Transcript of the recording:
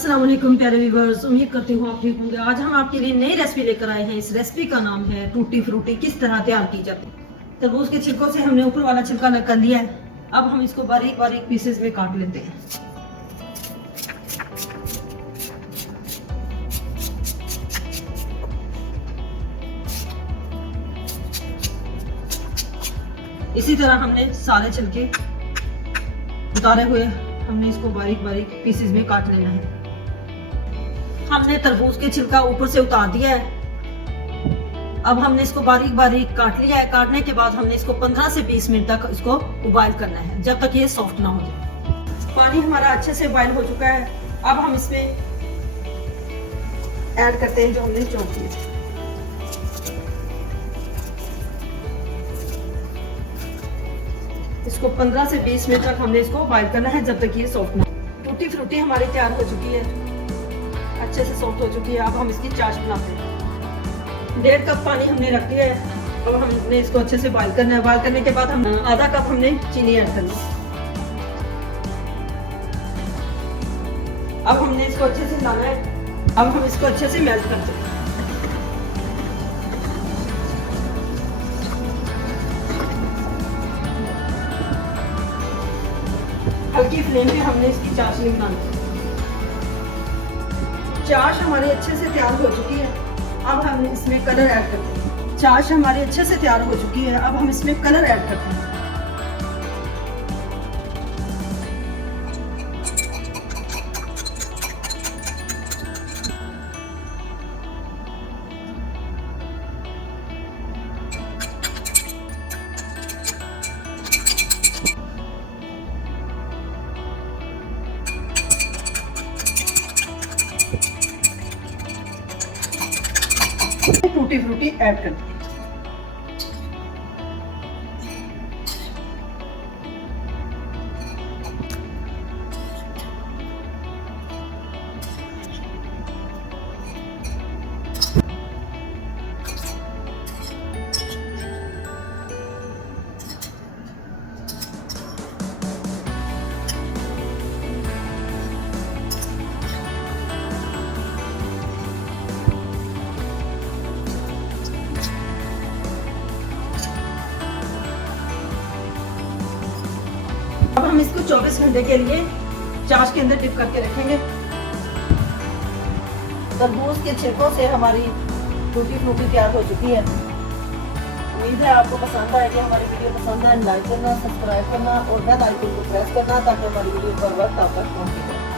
अस्सलाम वालेकुम प्यारे व्यूअर्स, उम्मीद करती हूँ आप ठीक होंगे। आज हम आपके लिए नई रेसिपी लेकर आए हैं। इस रेसिपी का नाम है टूटी फ्रूटी। किस तरह तैयार की जाती है। तरबूज के छिलकों से हमने ऊपर वाला छिलका अलग कर लिया है। अब हम इसको बारीक बारीक पीसेस में काट लेते हैं। इसी तरह हमने सारे छिलके उतारे हुए हमने इसको बारीक बारीक पीसेस में काट लेना है। हमने तरबूज के छिलका ऊपर से उतार दिया है। अब हमने इसको बारीक बारीक काट लिया है। काटने के बाद हमने इसको 15 से 20 मिनट तक इसको उबाइल करना है, जब तक ये सॉफ्ट ना हो जाए। पानी हमारा अच्छे से बॉइल हो चुका है। अब हम इसमें ऐड करते हैं जो हमने चॉप किया। इसको 15 से 20 मिनट तक हमने इसको बॉइल करना है, जब तक ये सॉफ्ट ना हो। टूटी फ्रूटी हमारी तैयार हो चुकी है, अच्छे से सॉफ्ट हो चुकी है। अब हम इसकी चाश बनाते हैं। 1.5 कप पानी हमने रख दिया है। अब हमने इसको अच्छे से बॉइल करना है। बॉइल करने के बाद हम आधा कप हमने चीनी ऐड करनी है। अब हमने इसको अच्छे से मिलाना है। अब हम इसको अच्छे से मेल्ट करते हैं। हल्की फ्लेम पे हमने इसकी चाशनी बनानी है। चाश हमारी अच्छे से तैयार हो चुकी है। अब हम इसमें कलर ऐड करते हैं। चाश हमारी अच्छे से तैयार हो चुकी है। अब हम इसमें कलर ऐड करते हैं। टूटी फ्रूटी ऐड करते हैं। अब हम इसको 24 घंटे के लिए चाश के अंदर डिप करके रखेंगे। तरबूज के छिलकों से हमारी टूटी फ्रूटी तैयार हो चुकी है। उम्मीद है आपको पसंद आएगी। हमारी वीडियो पसंद है, लाइक करना, सब्सक्राइब करना और बेल आइकन को प्रेस करना, ताकि हमारी वीडियो का वक्त आप तक पहुंचे।